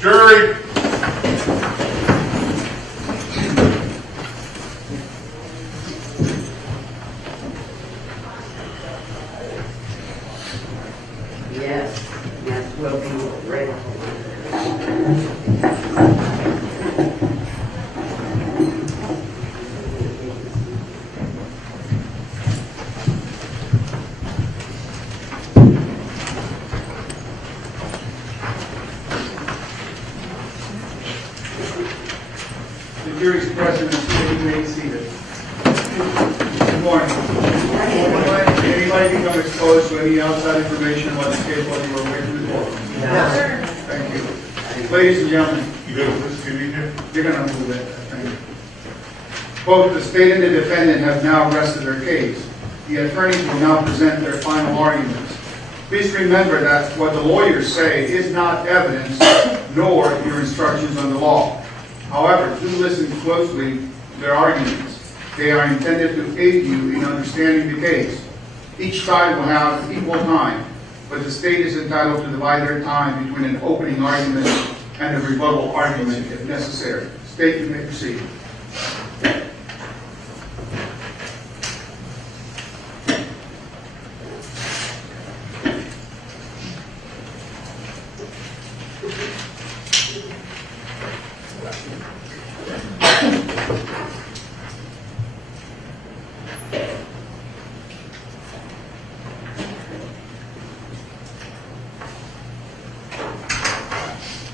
Jury. Yes, that will be ready. The jury's present, and you may be seated. Good morning. Anybody become exposed to any outside information about this case while you were away from the court? No. Thank you. Ladies and gentlemen, You go with this, good evening. you're going to move it. Thank you. Both the state and the defendant have now rested their case. The attorneys will now present their final arguments. Please remember that what the lawyers say is not evidence, nor your instructions on the law. However, do listen closely to their arguments. They are intended to aid you in understanding the case. Each side will have equal time, but the state is entitled to divide their time between an opening argument and a rebuttal argument if necessary. State, you may proceed.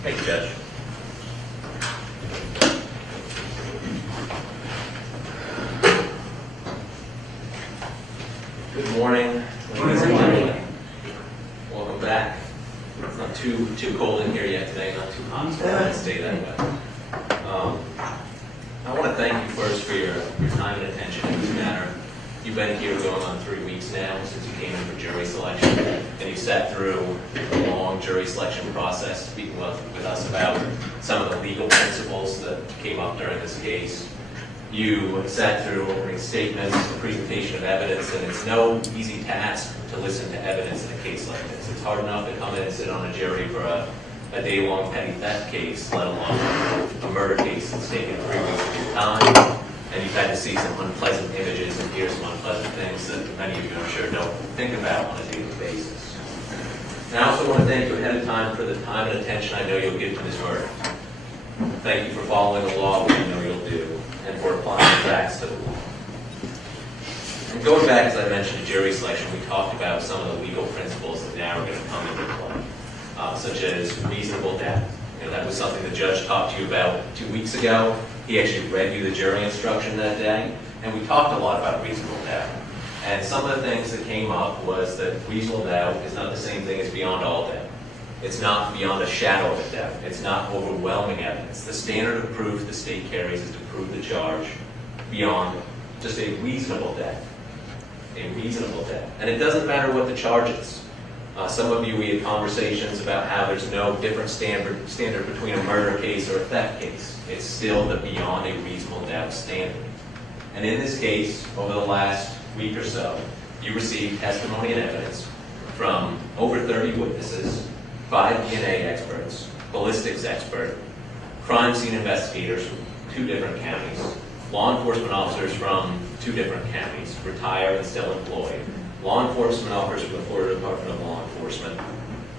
Thank you, Judge. Good morning, ladies and gentlemen. Welcome back. It's not too cold in here yet today, not too hot, so I'm going to stay that way. I want to thank you first for your time and attention in this matter. You've been here going on 3 weeks now since you came in for jury selection, and you sat through a long jury selection process speaking with us about some of the legal principles that came up during this case. You sat through opening statements, the presentation of evidence, and it's no easy task to listen to evidence in a case like this. It's hard enough to come in and sit on a jury for a day-long petty theft case, let alone a murder case that's taken 3 weeks of your time. And you've had to see some unpleasant images and hear some unpleasant things that many of you, I'm sure, don't think about on a daily basis. And I also want to thank you ahead of time for the time and attention I know you'll give to this verdict. Thank you for following the law, which I know you'll do, and for applying the facts to the law. And going back, as I mentioned, to jury selection, we talked about some of the legal principles that now are going to come into play, such as reasonable doubt. That was something the judge talked to you about 2 weeks ago. He actually read you the jury instruction that day, and we talked a lot about reasonable doubt. And some of the things that came up was that reasonable doubt is not the same thing as beyond all doubt. It's not beyond a shadow of a doubt. It's not overwhelming evidence. The standard of proof the state carries is to prove the charge beyond just a reasonable doubt. A reasonable doubt. And it doesn't matter what the charge is. Some of you, we had conversations about how there's no different standard between a murder case or a theft case. It's still the beyond a reasonable doubt standard. And in this case, over the last week or so, you received testimony and evidence from over 30 witnesses, 5 DNA experts, ballistics expert, crime scene investigators from 2 different counties, law enforcement officers from 2 different counties, retired and still employed, law enforcement officers from the Florida Department of Law Enforcement.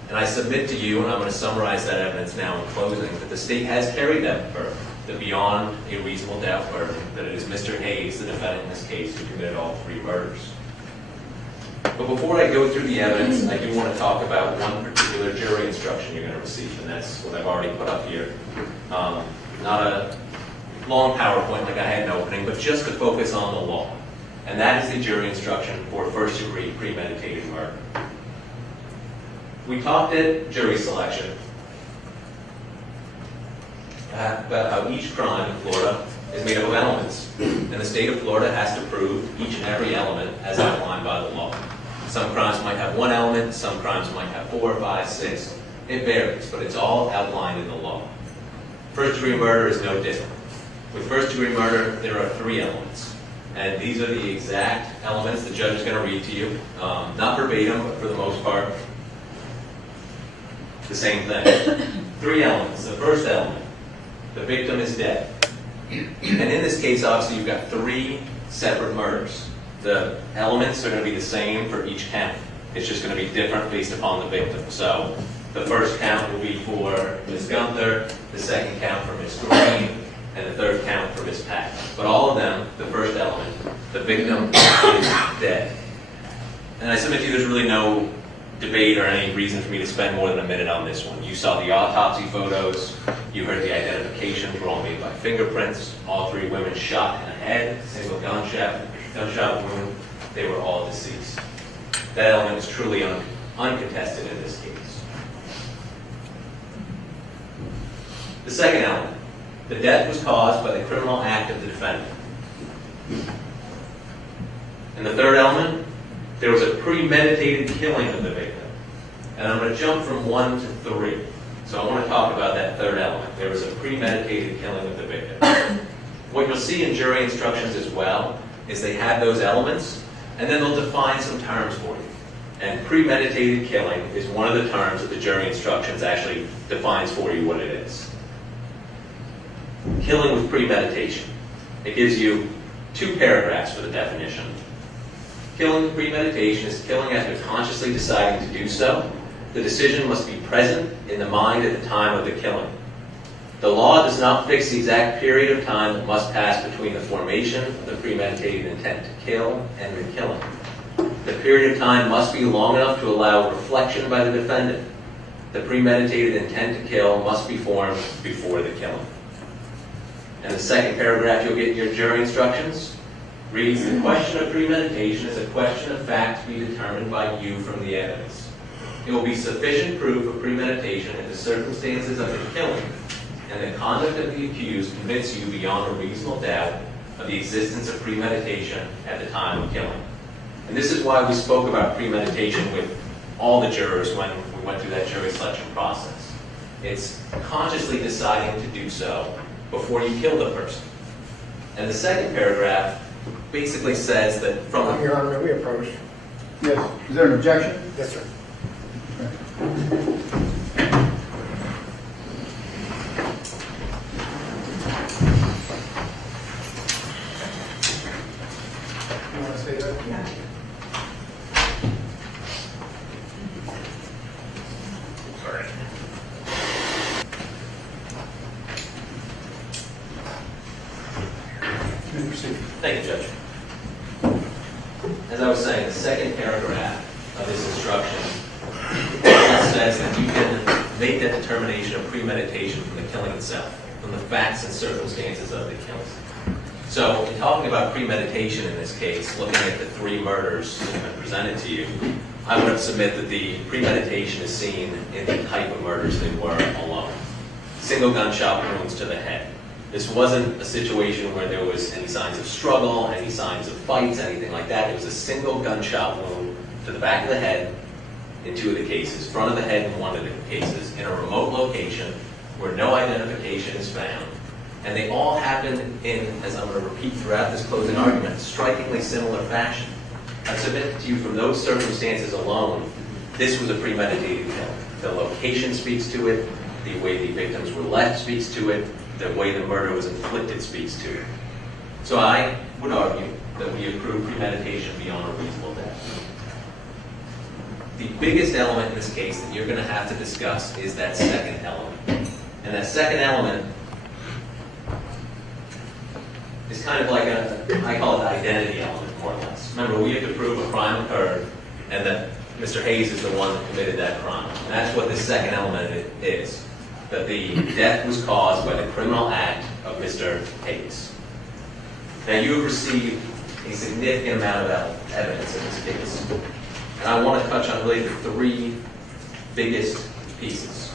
And I submit to you, and I'm going to summarize that evidence now in closing, that the state has carried that burden, the beyond a reasonable doubt burden, that it is Mr. Hayes, the defendant in this case, who committed all 3 murders. But before I go through the evidence, I do want to talk about one particular jury instruction you're going to receive, and that's what I've already put up here. Not a long PowerPoint like I had in opening, but just to focus on the law. And that is the jury instruction for first-degree premeditated murder. We talked at jury selection about how each crime in Florida is made up of elements, and the state of Florida has to prove each and every element as outlined by the law. Some crimes might have 1 element, some crimes might have 4, 5, 6. It varies, but it's all outlined in the law. First-degree murder is no different. With first-degree murder, there are 3 elements. And these are the exact elements the judge is going to read to you. Not verbatim, but for the most part, the same thing. Three elements. The first element, the victim is dead. And in this case, obviously, you've got three separate murders. The elements are going to be the same for each count. It's just going to be different based upon the victim. So the first count will be for Ms. Gunther, the second count for Ms. Green, and the third count for Ms. Patton. But all of them, the first element, the victim is dead. And I submit to you there's really no debate or any reason for me to spend more than a minute on this one. You saw the autopsy photos, you heard the identifications were all made by fingerprints, all three women shot in the head, single gunshot wound, they were all deceased. That element is truly uncontested in this case. The second element, the death was caused by the criminal act of the defendant. And the third element, there was a premeditated killing of the victim. And I'm going to jump from 1 to 3. So I want to talk about that third element. There was a premeditated killing of the victim. What you'll see in jury instructions as well is they have those elements, and then they'll define some terms for you. And premeditated killing is one of the terms that the jury instructions actually defines for you what it is. Killing with premeditation. It gives you 2 paragraphs for the definition. Killing with premeditation is killing after consciously deciding to do so. The decision must be present in the mind at the time of the killing. The law does not fix the exact period of time that must pass between the formation of the premeditated intent to kill and the killing. The period of time must be long enough to allow reflection by the defendant. The premeditated intent to kill must be formed before the killing. And the second paragraph you'll get in your jury instructions reads, the question of premeditation is a question of fact to be determined by you from the evidence. It will be sufficient proof of premeditation if the circumstances of the killing and the conduct of the accused convince you beyond a reasonable doubt of the existence of premeditation at the time of killing. And this is why we spoke about premeditation with all the jurors when we went through that jury selection process. It's consciously deciding to do so before you kill the person. And the second paragraph basically says that from Your Honor, may we approach? Yes. Is there an objection? Yes, sir. You want to say that? Yeah. Sorry. You may proceed. Thank you, Judge. As I was saying, the second paragraph of this instruction says that you can make that determination of premeditation from the killing itself, from the facts and circumstances of the killing. So, in talking about premeditation in this case, looking at the 3 murders that have been presented to you, I would submit that the premeditation is seen in the type of murders they were alone. Single gunshot wounds to the head. This wasn't a situation where there was any signs of struggle, any signs of fights, anything like that. It was a single gunshot wound to the back of the head in 2 of the cases, front of the head in 1 of the cases, in a remote location where no identification is found. And they all happened in, as I'm going to repeat throughout this closing argument, strikingly similar fashion. I submit to you from those circumstances alone, this was a premeditated killing. The location speaks to it, the way the victims were left speaks to it, the way the murder was inflicted speaks to it. So I would argue that we approve premeditation beyond a reasonable doubt. The biggest element in this case that you're going to have to discuss is that second element. And that second element is kind of like I call it the identity element, more or less. Remember, we have to prove a crime occurred and that Mr. Hayes is the one that committed that crime. And that's what this second element is, that the death was caused by the criminal act of Mr. Hayes. Now, you have received a significant amount of evidence in this case. And I want to touch on really the 3 biggest pieces.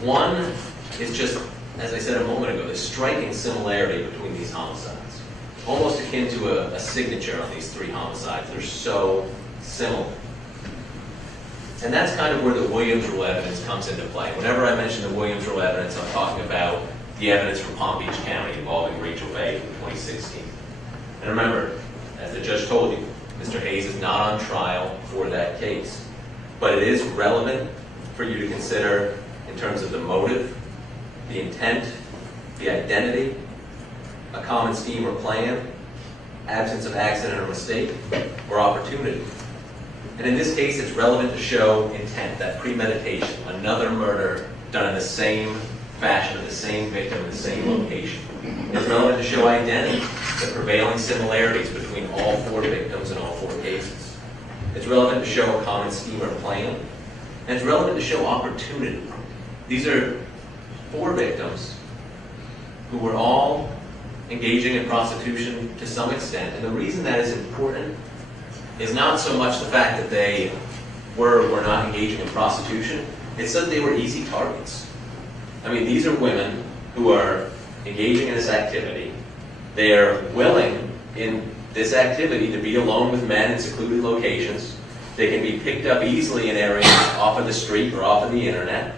One is just, as I said a moment ago, the striking similarity between these homicides. Almost akin to a signature on these 3 homicides. They're so similar. And that's kind of where the Williams rule evidence comes into play. Whenever I mention the Williams rule evidence, I'm talking about the evidence from Palm Beach County involving Rachel Bay in 2016. And remember, as the judge told you, Mr. Hayes is not on trial for that case. But it is relevant for you to consider in terms of the motive, the intent, the identity, a common scheme or plan, absence of accident or mistake, or opportunity. And in this case, it's relevant to show intent, that premeditation, another murder done in the same fashion, of the same victim, in the same location. It's relevant to show identity, the prevailing similarities between all 4 victims in all 4 cases. It's relevant to show a common scheme or plan. And it's relevant to show opportunity. These are 4 victims who were all engaging in prostitution to some extent. And the reason that is important is not so much the fact that they were or were not engaging in prostitution, it's that they were easy targets. I mean, these are women who are engaging in this activity. They are willing in this activity to be alone with men in secluded locations. They can be picked up easily in areas off of the street or off of the internet.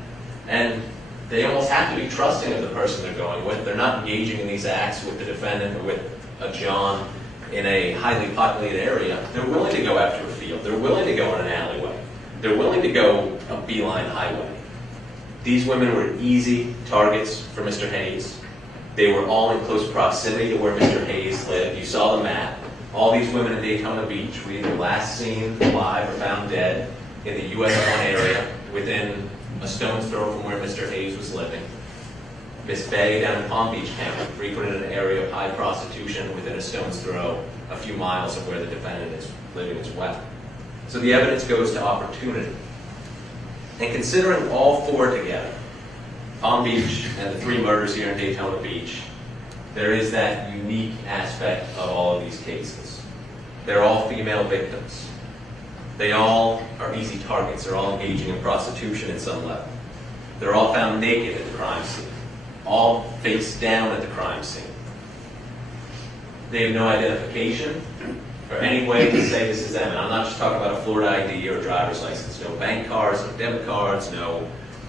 And they almost have to be trusting of the person they're going with. They're not engaging in these acts with the defendant or with a John in a highly populated area. They're willing to go after a field. They're willing to go in an alleyway. They're willing to go a beeline highway. These women were easy targets for Mr. Hayes. They were all in close proximity to where Mr. Hayes lived. You saw the map. All these women in Daytona Beach were either last seen alive or found dead in the US 1 area within a stone's throw from where Mr. Hayes was living. Miss Bay down in Palm Beach County frequented an area of high prostitution within a stone's throw a few miles of where the defendant is living as well. So the evidence goes to opportunity. And considering all 4 together, Palm Beach and the 3 murders here in Daytona Beach, there is that unique aspect of all of these cases. They're all female victims. They all are easy targets. They're all engaging in prostitution at some level. They're all found naked at the crime scene, all face down at the crime scene. They have no identification or any way to say this is them. And I'm not just talking about a Florida ID or a driver's license. No bank cards, no debit cards, no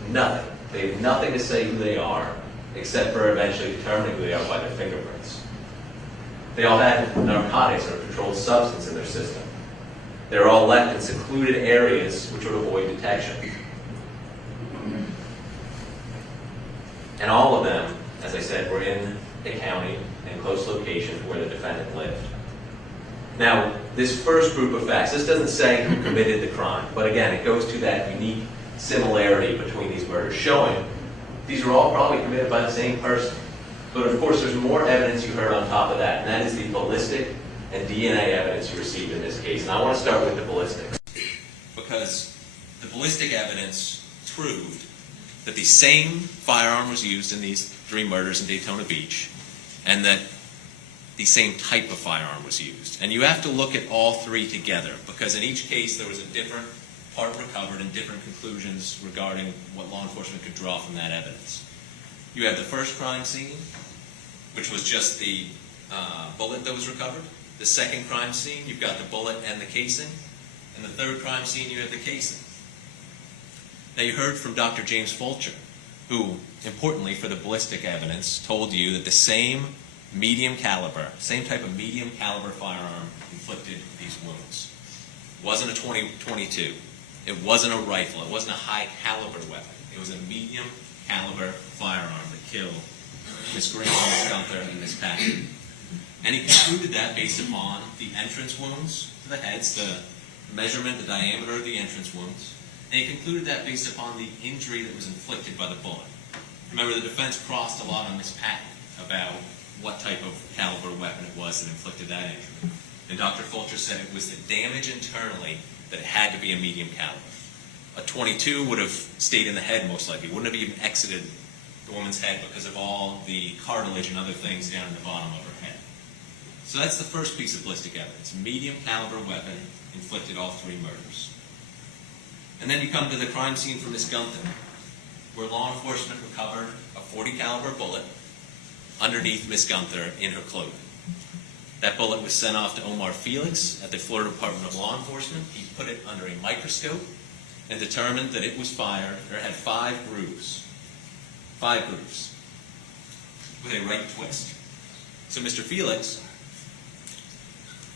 nothing. They have nothing to say who they are, except for eventually determining who they are by their fingerprints. They all had narcotics or a controlled substance in their system. They're all left in secluded areas which would avoid detection. And all of them, as I said, were in a county and close locations where the defendant lived. Now, this first group of facts, this doesn't say who committed the crime, but again, it goes to that unique similarity between these murders, showing these are all probably committed by the same person. But of course, there's more evidence you heard on top of that, and that is the ballistic and DNA evidence you received in this case. And I want to start with the ballistics, because the ballistic evidence proved that the same firearm was used in these 3 murders in Daytona Beach, and that the same type of firearm was used. And you have to look at all 3 together, because in each case there was a different part recovered and different conclusions regarding what law enforcement could draw from that evidence. You have the first crime scene, which was just the bullet that was recovered. The second crime scene, you've got the bullet and the casing. And the third crime scene, you have the casing. Now you heard from Dr. James Fulcher, who, importantly for the ballistic evidence, told you that the same type of medium caliber firearm inflicted these wounds. It wasn't a .22. It wasn't a rifle. It wasn't a high caliber weapon. It was a medium caliber firearm that killed Miss Green, Miss Gunther, and Miss Patton. And he concluded that based upon the entrance wounds to the heads, the measurement, the diameter of the entrance wounds. And he concluded that based upon the injury that was inflicted by the bullet. Remember, the defense crossed a lot on Miss Patton about what type of caliber weapon it was that inflicted that injury. And Dr. Fulcher said it was the damage internally that it had to be a medium caliber. A .22 would have stayed in the head most likely. It wouldn't have even exited the woman's head because of all the cartilage and other things down in the bottom of her head. So that's the first piece of ballistic evidence. Medium caliber weapon inflicted all 3 murders. And then you come to the crime scene for Miss Gunther, where law enforcement recovered a .40 caliber bullet underneath Miss Gunther in her clothing. That bullet was sent off to Omar Felix at the Florida Department of Law Enforcement. He put it under a microscope and determined that it was fired, or it had 5 grooves. 5 grooves with a right twist. So Mr. Felix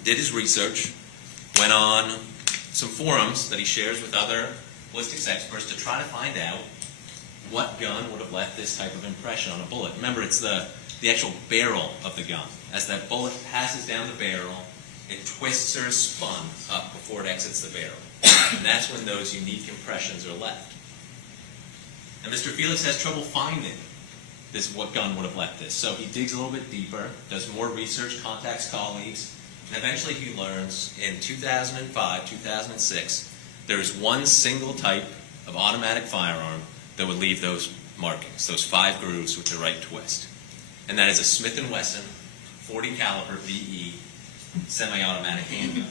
did his research, went on some forums that he shares with other ballistics experts to try to find out what gun would have left this type of impression on a bullet. Remember, it's the actual barrel of the gun. As that bullet passes down the barrel, it twists or is spun up before it exits the barrel. And that's when those unique impressions are left. And Mr. Felix has trouble finding what gun would have left this. So he digs a little bit deeper, does more research, contacts colleagues, and eventually he learns in 2005, 2006, there's one single type of automatic firearm that would leave those markings, those 5 grooves with the right twist. And that is a Smith & Wesson 40 caliber VE semi-automatic handgun.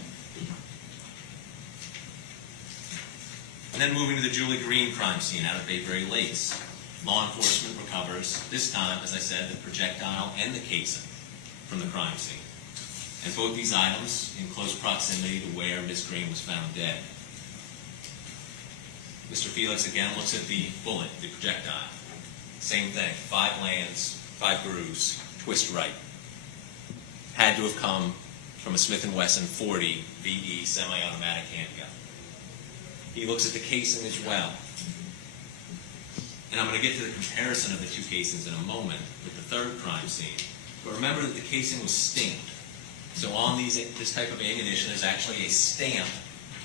And then moving to the Julie Green crime scene out of Bayberry Lakes. Law enforcement recovers, this time, as I said, the projectile and the casing from the crime scene. And both these items in close proximity to where Ms. Green was found dead. Mr. Felix again looks at the bullet, the projectile. Same thing, 5 lands, 5 grooves, twist right. Had to have come from a Smith & Wesson 40 VE semi-automatic handgun. He looks at the casing as well. And I'm going to get to the comparison of the 2 casings in a moment with the third crime scene. But remember that the casing was stamped. So on this type of ammunition, there's actually a stamp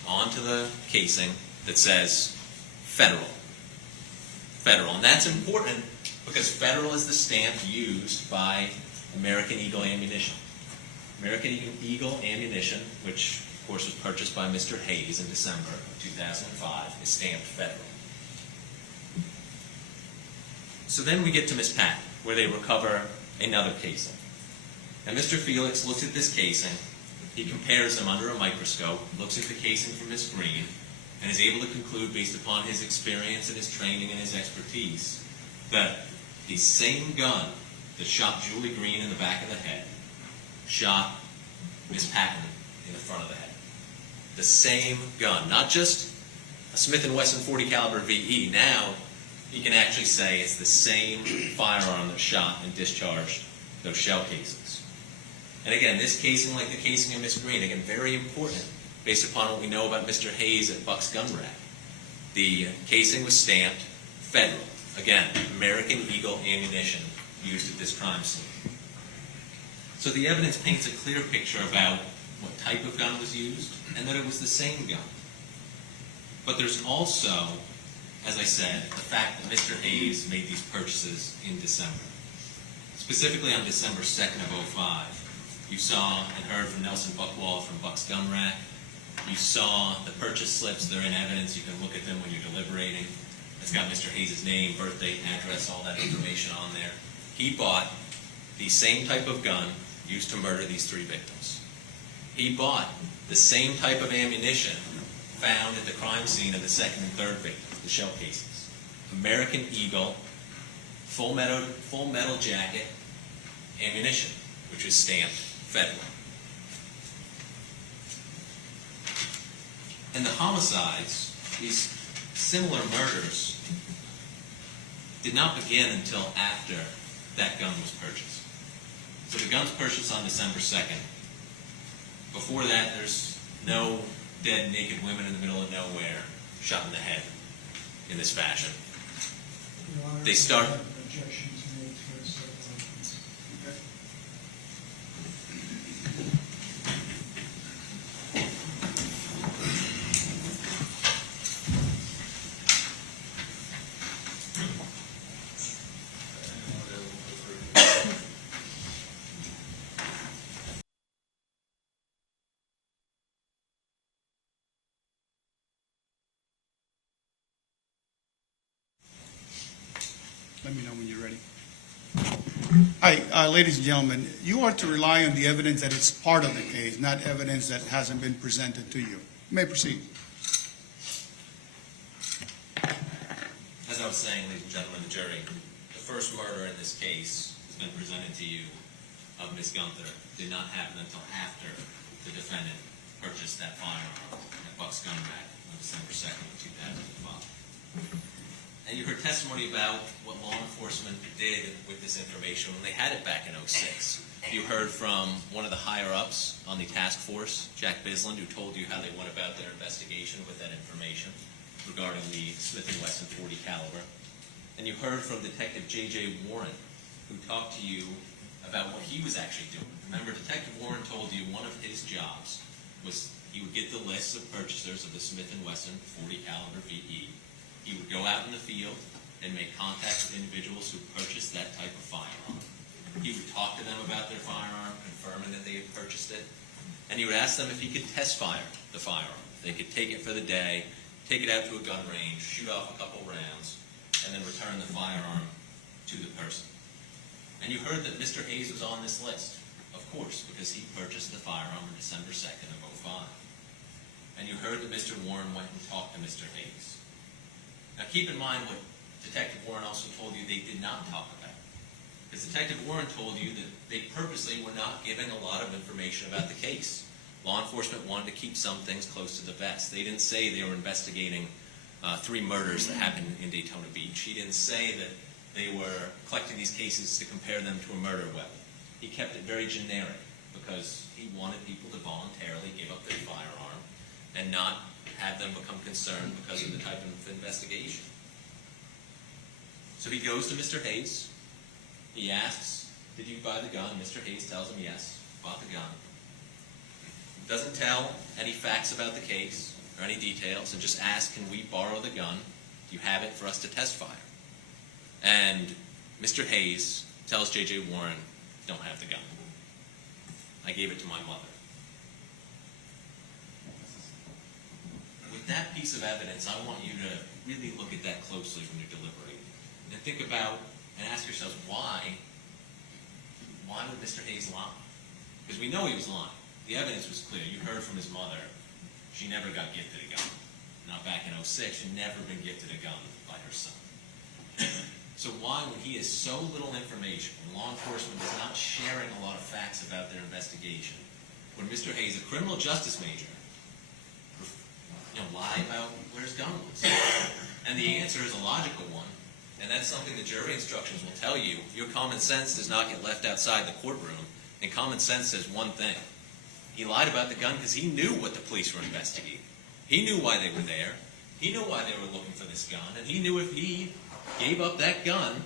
onto the casing that says Federal. Federal. And that's important because Federal is the stamp used by American Eagle Ammunition. American Eagle Ammunition, which of course was purchased by Mr. Hayes in December of 2005, is stamped Federal. So then we get to Ms. Patton, where they recover another casing. And Mr. Felix looks at this casing, he compares them under a microscope, looks at the casing from Ms. Green, and is able to conclude, based upon his experience and his training and his expertise, that the same gun that shot Julie Green in the back of the head shot Ms. Patton in the front of the head. The same gun, not just a Smith & Wesson 40 caliber VE. Now, you can actually say it's the same firearm that shot and discharged those shell casings. And again, this casing, like the casing of Ms. Green, again, very important based upon what we know about Mr. Hayes at Buck's Gun Rack. The casing was stamped Federal. Again, American Eagle Ammunition used at this crime scene. So the evidence paints a clear picture about what type of gun was used and that it was the same gun. But there's also, as I said, the fact that Mr. Hayes made these purchases in December. Specifically on December 2nd of 2005, you saw and heard from Nelson Buckwall from Buck's Gun Rack. You saw the purchase slips. They're in evidence. You can look at them when you're deliberating. It's got Mr. Hayes' name, birthday, address, all that information on there. He bought the same type of gun used to murder these 3 victims. He bought the same type of ammunition found at the crime scene of the 2nd and 3rd victims, the shell casings. American Eagle, full metal jacket ammunition, which was stamped Federal. And the homicides, these similar murders, did not begin until after that gun was purchased. So the gun's purchased on December 2nd. Before that, there's no dead, naked women in the middle of nowhere shot in the head in this fashion. They start... Objections made to this. Let me know when you're ready. Hi, ladies and gentlemen. You are to rely on the evidence that is part of the case, not evidence that hasn't been presented to you. You may proceed. As I was saying, ladies and gentlemen, the jury, the first murder in this case has been presented to you of Ms. Gunther did not happen until after the defendant purchased that firearm at Buck's Gun Rack on December 2nd of 2005. And you heard testimony about what law enforcement did with this information when they had it back in 2006. You heard from one of the higher-ups on the task force, Jack Bisland, who told you how they went about their investigation with that information regarding the Smith & Wesson 40 caliber. And you heard from Detective J.J. Warren, who talked to you about what he was actually doing. Remember, Detective Warren told you one of his jobs was he would get the lists of purchasers of the Smith & Wesson 40 caliber VE. He would go out in the field and make contact with individuals who purchased that type of firearm. He would talk to them about their firearm, confirming that they had purchased it, and he would ask them if he could test fire the firearm. They could take it for the day, take it out to a gun range, shoot off a couple rounds, and then return the firearm to the person. And you heard that Mr. Hayes was on this list, of course, because he purchased the firearm on December 2nd of '05. And you heard that Mr. Warren went and talked to Mr. Hayes. Now keep in mind what Detective Warren also told you they did not talk about. Because Detective Warren told you that they purposely were not giving a lot of information about the case. Law enforcement wanted to keep some things close to the vest. They didn't say they were investigating 3 murders that happened in Daytona Beach. He didn't say that they were collecting these cases to compare them to a murder weapon. He kept it very generic because he wanted people to voluntarily give up their firearm and not have them become concerned because of the type of investigation. So he goes to Mr. Hayes. He asks, did you buy the gun? Mr. Hayes tells him yes, bought the gun. Doesn't tell any facts about the case or any details, and just asks, can we borrow the gun? Do you have it for us to test fire? And Mr. Hayes tells J.J. Warren, don't have the gun. I gave it to my mother. With that piece of evidence, I want you to really look at that closely when you're deliberating. And think about and ask yourselves, why would Mr. Hayes lie? Because we know he was lying. The evidence was clear. You heard from his mother. She never got gifted a gun. Not back in '06. She'd never been gifted a gun by her son. So why, when he has so little information, and law enforcement is not sharing a lot of facts about their investigation, when Mr. Hayes, a criminal justice major, lie about where his gun was? And the answer is a logical one, and that's something the jury instructions will tell you. Your common sense does not get left outside the courtroom, and common sense says one thing. He lied about the gun because he knew what the police were investigating. He knew why they were there. He knew why they were looking for this gun, and he knew if he gave up that gun,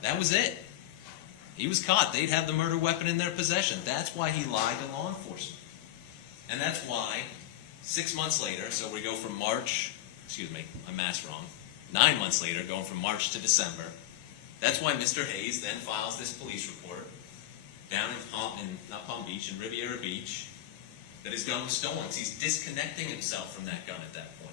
that was it. He was caught. They'd have the murder weapon in their possession. That's why he lied to law enforcement. And that's why 6 months later, so we go from March, my math's wrong, 9 months later, going from March to December, that's why Mr. Hayes then files this police report down in Riviera Beach, that his gun was stolen. So he's disconnecting himself from that gun at that point.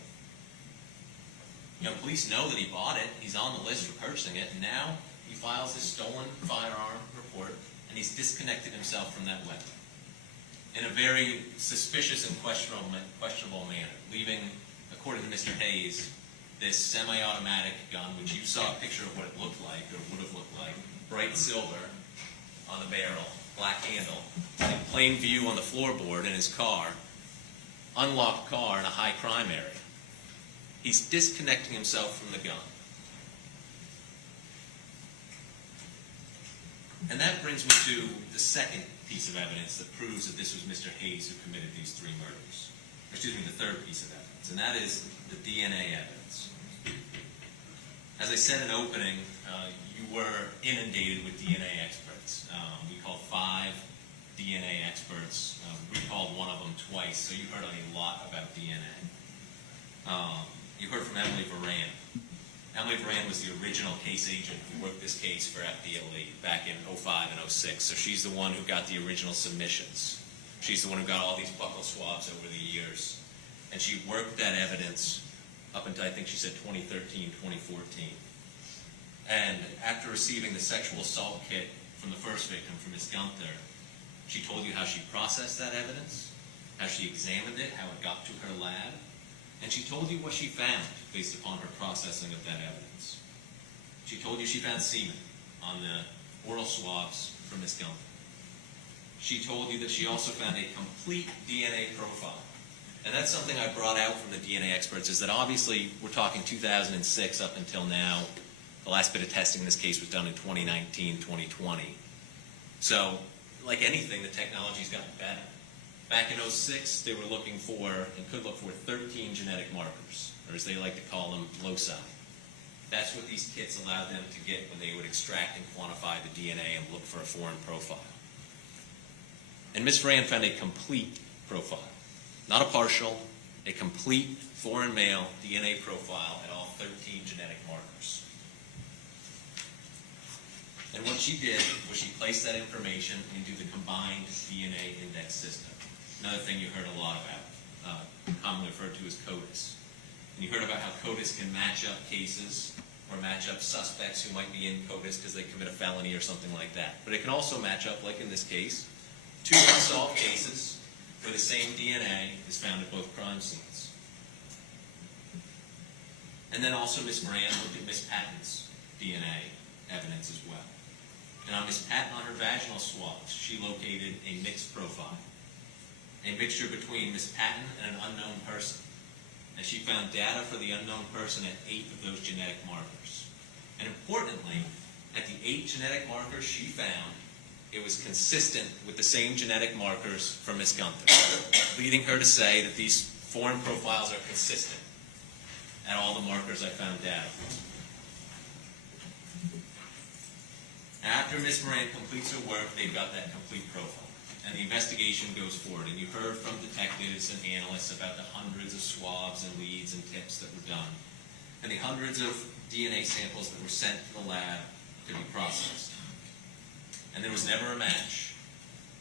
Police know that he bought it. He's on the list for purchasing it, and now he files his stolen firearm report, and he's disconnected himself from that weapon in a very suspicious and questionable manner, leaving, according to Mr. Hayes, this semi-automatic gun, which you saw a picture of what it looked like, or would have looked like, bright silver on the barrel, black handle, in plain view on the floorboard in his car, unlocked car in a high crime area. He's disconnecting himself from the gun. And that brings me to the second piece of evidence that proves that this was Mr. Hayes who committed these 3 murders. The third piece of evidence, and that is the DNA evidence. As I said in opening, you were inundated with DNA experts. We called 5 DNA experts. We called one of them twice, so you heard a lot about DNA. You heard from Emily Varan. Emily Varan was the original case agent who worked this case for FDLE back in '05 and '06, so she's the one who got the original submissions. She's the one who got all these buccal swabs over the years. And she worked that evidence up until, I think she said, 2013, 2014. And after receiving the sexual assault kit from the first victim, from Ms. Gunther, she told you how she processed that evidence, how she examined it, how it got to her lab, and she told you what she found based upon her processing of that evidence. She told you she found semen on the oral swabs from Ms. Gunther. She told you that she also found a complete DNA profile. And that's something I brought out from the DNA experts, is that obviously we're talking 2006 up until now. The last bit of testing in this case was done in 2019, 2020. So, like anything, the technology's gotten better. Back in '06, they were looking for, and could look for, 13 genetic markers, or as they like to call them, loci. That's what these kits allowed them to get when they would extract and quantify the DNA and look for a foreign profile. And Ms. Rand found a complete profile, not a partial, a complete foreign male DNA profile at all 13 genetic markers. And what she did was she placed that information into the combined DNA index system. Another thing you heard a lot about, commonly referred to as CODIS. And you heard about how CODIS can match up cases or match up suspects who might be in CODIS because they commit a felony or something like that. But it can also match up, like in this case, 2 unsolved cases where the same DNA is found at both crime scenes. And then also Ms. Rand looked at Ms. Patton's DNA evidence as well. And on Ms. Patton, on her vaginal swabs, she located a mixed profile, a mixture between Ms. Patton and an unknown person. And she found data for the unknown person at 8 of those genetic markers. And importantly, at the 8 genetic markers she found, it was consistent with the same genetic markers from Ms. Gunther, leading her to say that these foreign profiles are consistent at all the markers I found data from. After Ms. Moran completes her work, they've got that complete profile. And the investigation goes forward. And you heard from detectives and analysts about the hundreds of swabs and leads and tips that were done, and the hundreds of DNA samples that were sent to the lab to be processed. And there was never a match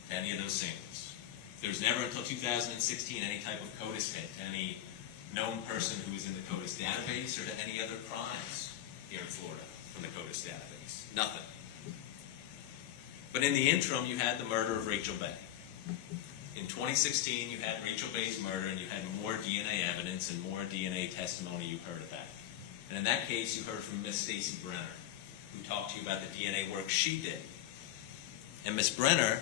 to any of those samples. There was never until 2016 any type of CODIS hit to any known person who was in the CODIS database or to any other crimes here in Florida from the CODIS database. Nothing. But in the interim, you had the murder of Rachel Bay. In 2016, you had Rachel Bay's murder, and you had more DNA evidence and more DNA testimony you heard about. And in that case, you heard from Miss Stacy Brenner, who talked to you about the DNA work she did. And Miss Brenner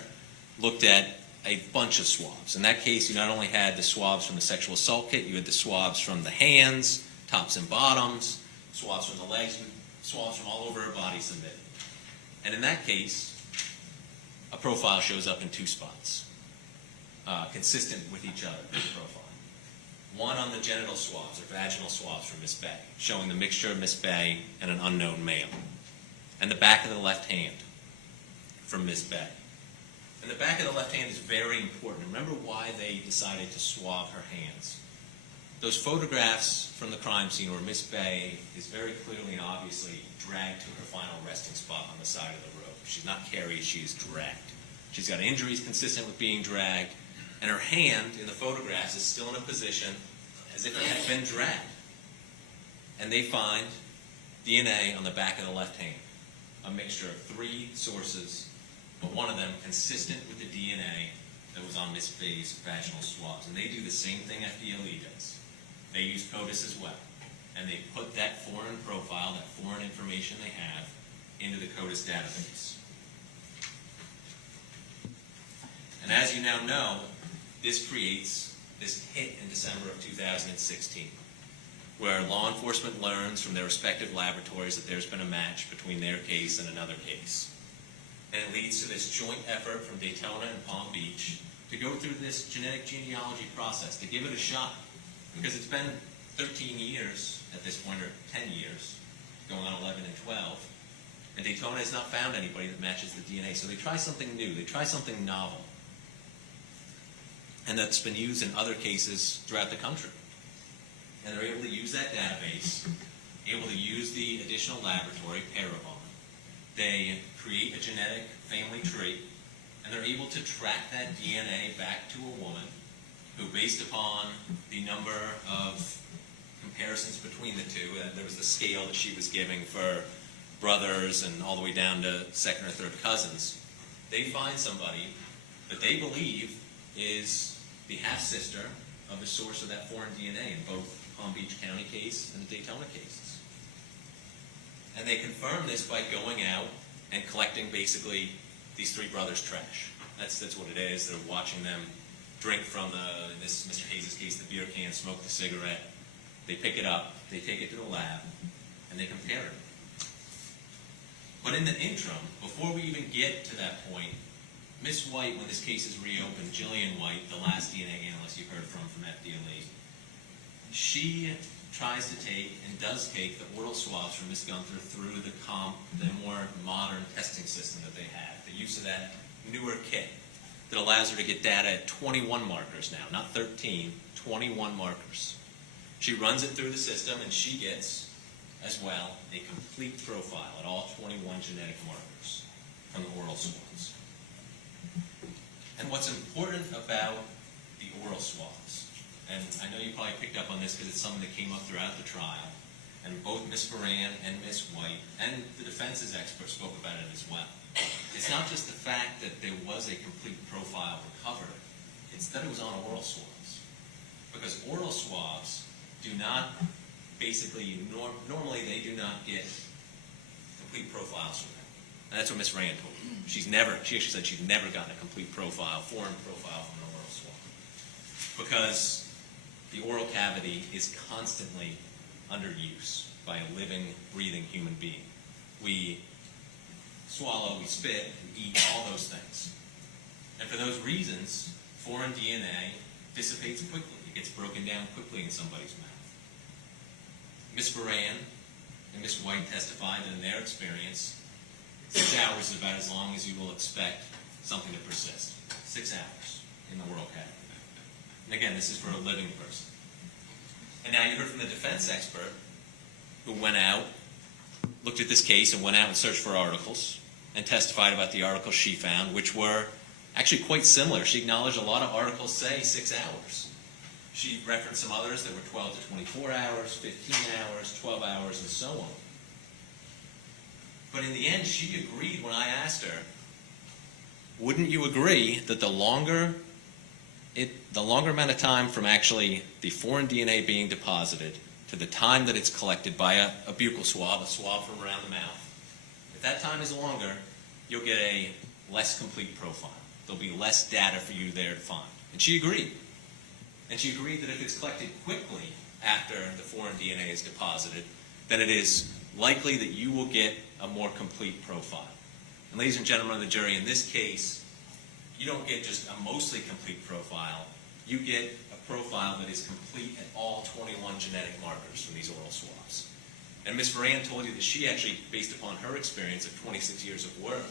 looked at a bunch of swabs. In that case, you not only had the swabs from the sexual assault kit, you had the swabs from the hands, tops and bottoms, swabs from the legs, swabs from all over her body submitted. And in that case, a profile shows up in 2 spots, consistent with each other, this profile. One on the genital swabs, or vaginal swabs from Miss Bay, showing the mixture of Miss Bay and an unknown male. And the back of the left hand from Miss Bay. And the back of the left hand is very important. Remember why they decided to swab her hands. Those photographs from the crime scene where Miss Bay is very clearly and obviously dragged to her final resting spot on the side of the road. She's not carried, she is dragged. She's got injuries consistent with being dragged, and her hand in the photographs is still in a position as if it had been dragged. And they find DNA on the back of the left hand, a mixture of 3 sources, but one of them consistent with the DNA that was on Miss Bay's vaginal swabs. And they do the same thing FDLE does. They use CODIS as well. And they put that foreign profile, that foreign information they have, into the CODIS database. And as you now know, this creates this hit in December of 2016, where law enforcement learns from their respective laboratories that there's been a match between their case and another case. And it leads to this joint effort from Daytona and Palm Beach to go through this genetic genealogy process, to give it a shot. Because it's been 13 years at this point, or 10 years, going on 11 and 12, and Daytona has not found anybody that matches the DNA. So they try something new, they try something novel. And that's been used in other cases throughout the country. And they're able to use that database, able to use the additional laboratory, Parabon. They create a genetic family tree, and they're able to track that DNA back to a woman who, based upon the number of comparisons between the two, and there was the scale that she was giving for brothers and all the way down to second or third cousins, they find somebody that they believe is the half-sister of the source of that foreign DNA in both the Palm Beach County case and the Daytona cases. And they confirm this by going out and collecting basically these 3 brothers' trash. That's what it is. They're watching them drink from in this Mr. Hayes' case, the beer can, smoke the cigarette. They pick it up, they take it to the lab, and they compare it. But in the interim, before we even get to that point, Miss White, when this case is reopened, Jillian White, the last DNA analyst you heard from FDLE, she tries to take and does take the oral swabs from Ms. Gunther through the more modern testing system that they have. The use of that newer kit that allows her to get data at 21 markers now, not 13, 21 markers. She runs it through the system and she gets, as well, a complete profile at all 21 genetic markers from the oral swabs. And what's important about the oral swabs, and I know you probably picked up on this because it's something that came up throughout the trial, and both Ms. Moran and Ms. White and the defense's expert spoke about it as well. It's not just the fact that there was a complete profile recovered, it's that it was on oral swabs. Because oral swabs do not, basically, normally they do not get complete profiles from them. And that's what Ms. Rand told me. She actually said she's never gotten a complete profile, foreign profile from an oral swab. Because the oral cavity is constantly under use by a living, breathing human being. We swallow, we spit, we eat, all those things. And for those reasons, foreign DNA dissipates quickly. It gets broken down quickly in somebody's mouth. Ms. Moran and Ms. White testified that in their experience, 6 hours is about as long as you will expect something to persist. 6 hours in the oral cavity. And again, this is for a living person. And now you heard from the defense expert who went out, looked at this case and went out and searched for articles and testified about the articles she found, which were actually quite similar. She acknowledged a lot of articles say 6 hours. She referenced some others that were 12 to 24 hours, 15 hours, 12 hours, and so on. But in the end, she agreed when I asked her, wouldn't you agree that the longer amount of time from actually the foreign DNA being deposited to the time that it's collected by a buccal swab, a swab from around the mouth, if that time is longer, you'll get a less complete profile. There'll be less data for you there to find. And she agreed. And she agreed that if it's collected quickly after the foreign DNA is deposited, then it is likely that you will get a more complete profile. And ladies and gentlemen of the jury, in this case, you don't get just a mostly complete profile. You get a profile that is complete at all 21 genetic markers from these oral swabs. And Ms. Moran told you that she actually, based upon her experience of 26 years of work,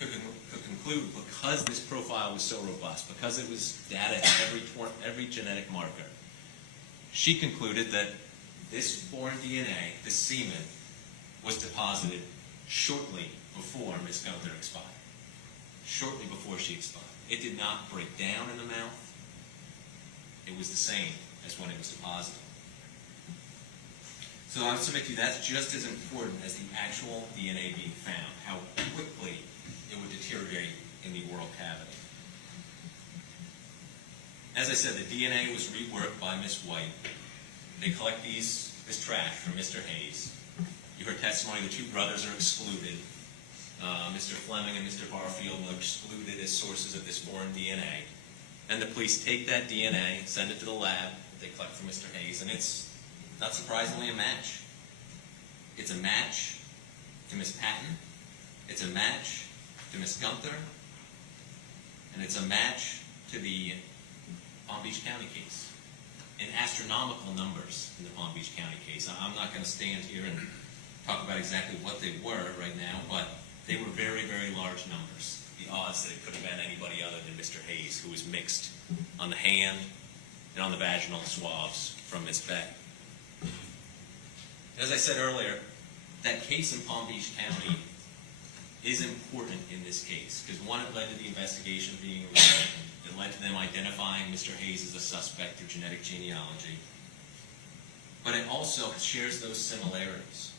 could conclude, because this profile was so robust, because it was data at every genetic marker, she concluded that this foreign DNA, this semen, was deposited shortly before Ms. Gunther expired. Shortly before she expired. It did not break down in the mouth. It was the same as when it was deposited. So I would submit to you that's just as important as the actual DNA being found, how quickly it would deteriorate in the oral cavity. As I said, the DNA was reworked by Ms. White. They collect this trash from Mr. Hayes. You heard testimony the two brothers are excluded. Mr. Fleming and Mr. Barfield were excluded as sources of this foreign DNA. And the police take that DNA, send it to the lab that they collect from Mr. Hayes, and it's, not surprisingly, a match. It's a match to Ms. Patton. It's a match to Ms. Gunther. And it's a match to the Palm Beach County case. In astronomical numbers in the Palm Beach County case. I'm not going to stand here and talk about exactly what they were right now, but they were very, very large numbers. The odds that it could have been anybody other than Mr. Hayes, who was mixed on the hand and on the vaginal swabs from Ms. Beck. As I said earlier, that case in Palm Beach County is important in this case, because one, it led to the investigation being reopened. It led to them identifying Mr. Hayes as a suspect through genetic genealogy. But it also shares those similarities.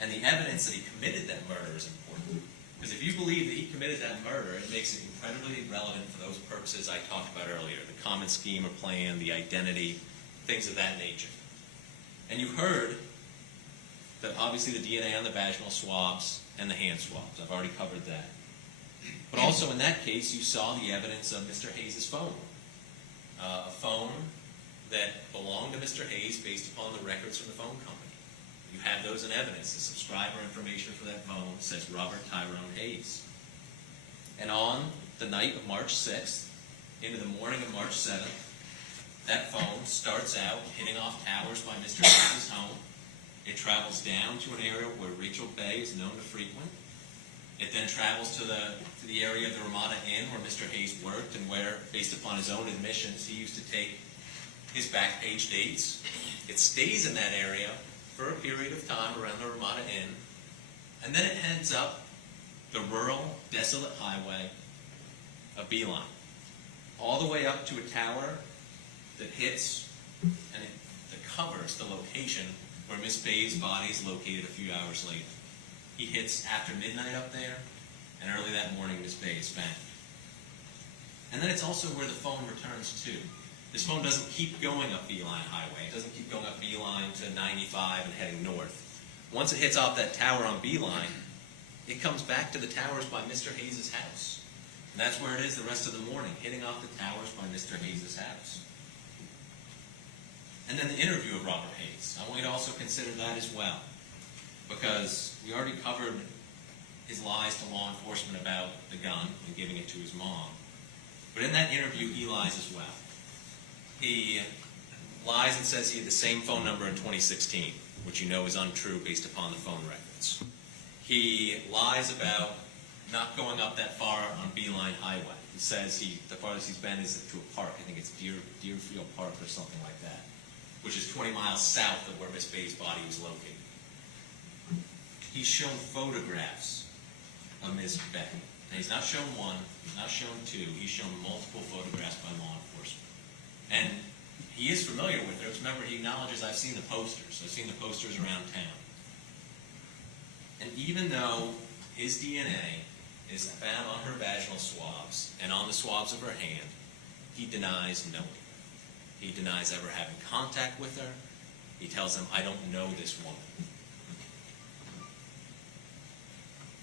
And the evidence that he committed that murder is important. Because if you believe that he committed that murder, it makes it incredibly relevant for those purposes I talked about earlier, the common scheme or plan, the identity, things of that nature. And you heard that obviously the DNA on the vaginal swabs and the hand swabs. I've already covered that. But also in that case, you saw the evidence of Mr. Hayes' phone. A phone that belonged to Mr. Hayes based upon the records from the phone company. You have those in evidence. The subscriber information for that phone says Robert Tyrone Hayes. And on the night of March 6th, into the morning of March 7th, that phone starts out hitting off towers by Mr. Hayes' home. It travels down to an area where Rachel Bay is known to frequent. It then travels to the area of the Ramada Inn where Mr. Hayes worked and where, based upon his own admissions, he used to take his back page dates. It stays in that area for a period of time around the Ramada Inn, and then it heads up the rural, desolate highway of Beeline, all the way up to a tower that hits and that covers the location where Miss Bay's body is located a few hours later. He hits after midnight up there, and early that morning Miss Bay is found. And then it's also where the phone returns to. This phone doesn't keep going up Beeline Highway. It doesn't keep going up Beeline to 95 and heading north. Once it hits off that tower on Beeline, it comes back to the towers by Mr. Hayes' house. And that's where it is the rest of the morning, hitting off the towers by Mr. Hayes' house. And then the interview of Robert Hayes. I want you to also consider that as well, because we already covered his lies to law enforcement about the gun and giving it to his mom. But in that interview, he lies as well. He lies and says he had the same phone number in 2016, which you know is untrue based upon the phone records. He lies about not going up that far on Beeline Highway. He says the farthest he's been is to a park. I think it's Deerfield Park or something like that, which is 20 miles south of where Miss Bay's body was located. He's shown photographs of Miss Bay. And he's not shown one, he's not shown two, he's shown multiple photographs by law enforcement. And he is familiar with her. Remember, he acknowledges, I've seen the posters. I've seen the posters around town. And even though his DNA is found on her vaginal swabs and on the swabs of her hand, he denies knowing her. He denies ever having contact with her. He tells them, I don't know this woman.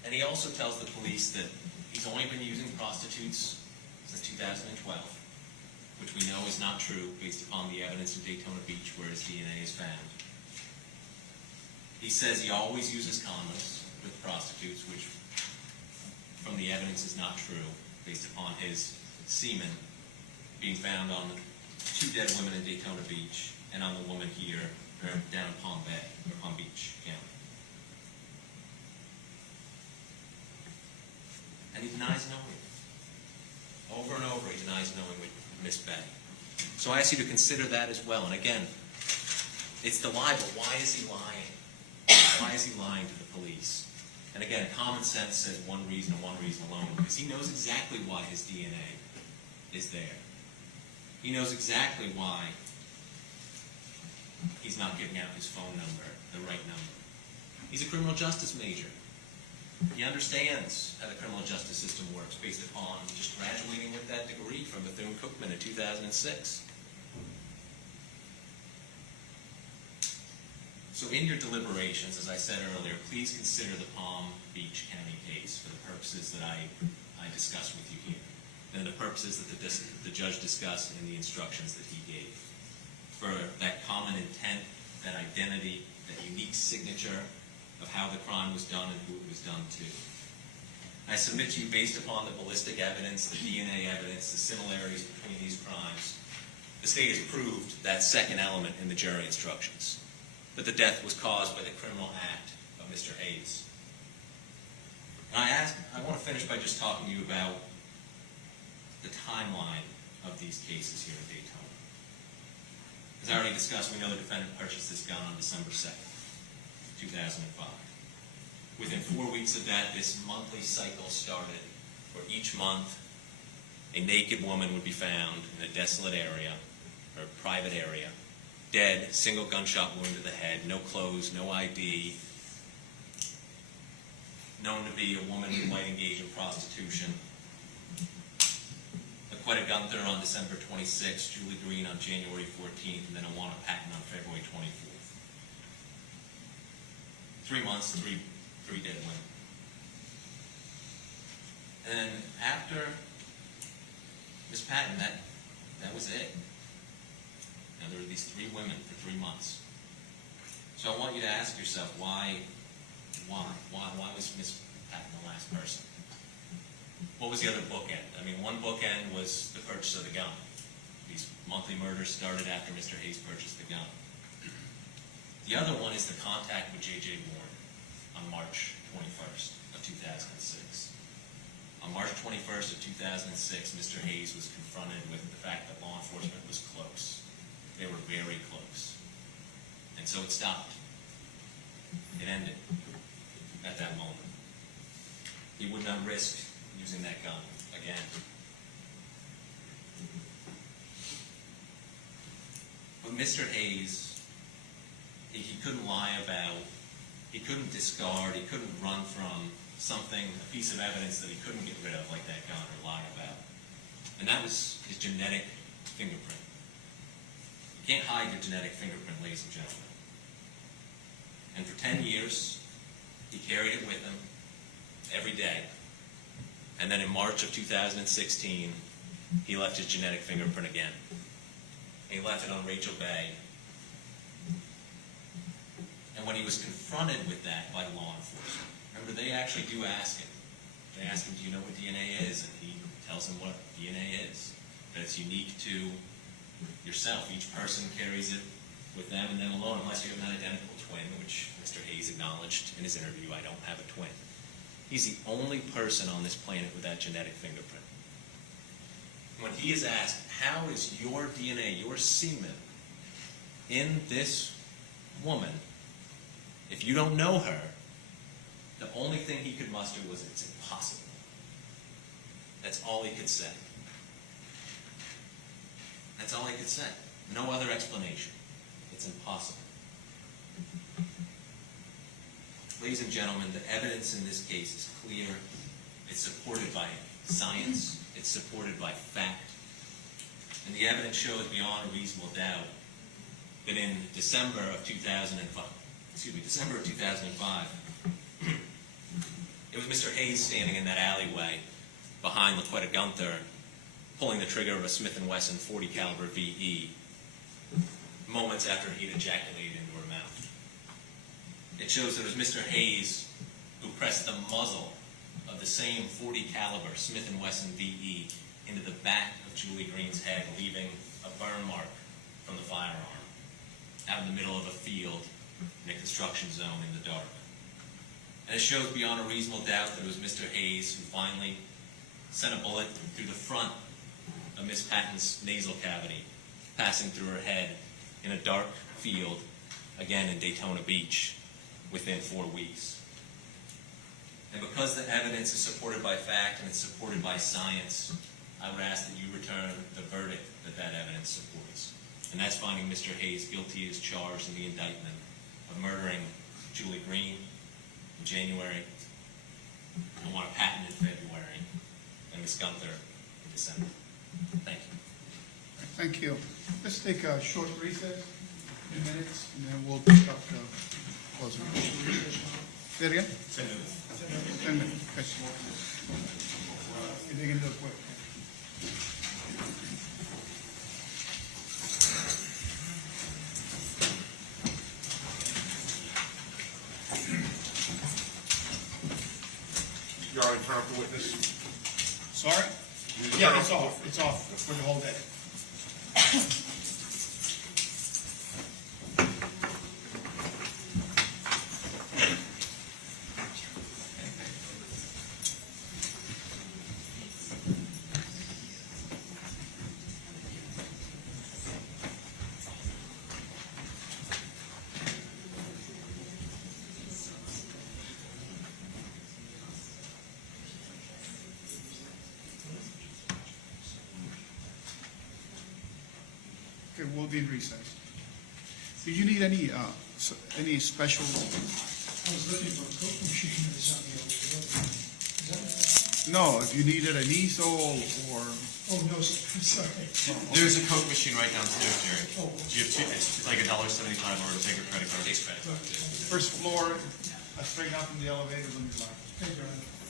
And he also tells the police that he's only been using prostitutes since 2012, which we know is not true based upon the evidence in Daytona Beach where his DNA is found. He says he always uses condoms with prostitutes, which from the evidence is not true based upon his semen being found on 2 dead women in Daytona Beach and on the woman here down in Palm Beach County. And he denies knowing. Over and over, he denies knowing with Miss Bay. So I ask you to consider that as well. And again, it's the lie, but why is he lying? Why is he lying to the police? And again, common sense says one reason and one reason alone, because he knows exactly why his DNA is there. He knows exactly why he's not giving out his phone number, the right number. He's a criminal justice major. He understands how the criminal justice system works based upon just graduating with that degree from Bethune-Cookman in 2006. So in your deliberations, as I said earlier, please consider the Palm Beach County case for the purposes that I discussed with you here, and the purposes that the judge discussed in the instructions that he gave. For that common intent, that identity, that unique signature of how the crime was done and who it was done to. I submit to you, based upon the ballistic evidence, the DNA evidence, the similarities between these crimes, the state has proved that second element in the jury instructions, that the death was caused by the criminal act of Mr. Hayes. And I want to finish by just talking to you about the timeline of these cases here in Daytona. As I already discussed, we know the defendant purchased this gun on December 2nd. 2005. Within 4 weeks of that, this monthly cycle started, where each month a naked woman would be found in a desolate area, or a private area, dead, single gunshot wound to the head, no clothes, no ID, known to be a woman who might engage in prostitution. Laquetta Gunther on December 26th, Julie Green on January 14th, and then Iwana Patton on February 24th. 3 months, three dead women. And after Miss Patton, that was it. Now there were these 3 women for 3 months. So I want you to ask yourself, why was Miss Patton the last person? What was the other bookend? I mean, one bookend was the purchase of the gun, these monthly murders started after Mr. Hayes purchased the gun. The other one is the contact with J.J. Warren on March 21st of 2006. On March 21st of 2006, Mr. Hayes was confronted with the fact that law enforcement was close. They were very close. And so it stopped. It ended at that moment. He would not risk using that gun again. But Mr. Hayes, he couldn't lie about, he couldn't discard, he couldn't run from something, a piece of evidence that he couldn't get rid of, like that gun, or lie about. And that was his genetic fingerprint. You can't hide your genetic fingerprint, ladies and gentlemen. And for 10 years, he carried it with him every day. And then in March of 2016, he left his genetic fingerprint again. He left it on Rachel Bay. And when he was confronted with that by law enforcement, remember, they actually do ask him. They ask him, do you know what DNA is? And he tells them what DNA is. That it's unique to yourself. Each person carries it with them and them alone, unless you have an identical twin, which Mr. Hayes acknowledged in his interview, I don't have a twin. He's the only person on this planet with that genetic fingerprint. When he is asked, how is your DNA, your semen, in this woman, if you don't know her, the only thing he could muster was, it's impossible. That's all he could say. That's all he could say. No other explanation. It's impossible. Ladies and gentlemen, the evidence in this case is clear. It's supported by science. It's supported by fact. And the evidence shows beyond a reasonable doubt that in December of 2005, it was Mr. Hayes standing in that alleyway behind Laquetta Gunther, pulling the trigger of a Smith & Wesson .40 caliber VE, moments after he'd ejaculated into her mouth. It shows that it was Mr. Hayes who pressed the muzzle of the same .40 caliber Smith & Wesson VE into the back of Julie Green's head, leaving a burn mark from the firearm out in the middle of a field in a construction zone in the dark. And it shows beyond a reasonable doubt that it was Mr. Hayes who finally sent a bullet through the front of Miss Patton's nasal cavity, passing through her head in a dark field, again in Daytona Beach, within 4 weeks. And because the evidence is supported by fact and it's supported by science, I would ask that you return the verdict that that evidence supports. And that's finding Mr. Hayes guilty as charged in the indictment of murdering Julie Green in January, Iwana Patton in February, and Miss Gunther in December. Thank you. Thank you. Let's take a short recess, 2 minutes, and then we'll pick up the closing. Say it again? 10 minutes. 10 minutes. Okay. If you can do it quick. You already turned off the witness? Sorry? Yeah, it's off. It's off for the whole day. Okay, we'll be in recess. Did you need any special? I was looking for a coat machine or something over there. Is that? No, if you needed an easel or, Oh, no, sorry. There's a Coke machine right downstairs, Jerry. Oh, Do you have two, it's like $1.75 or take a credit card. Takes credit. first floor, straight out from the elevator on your left. thank you.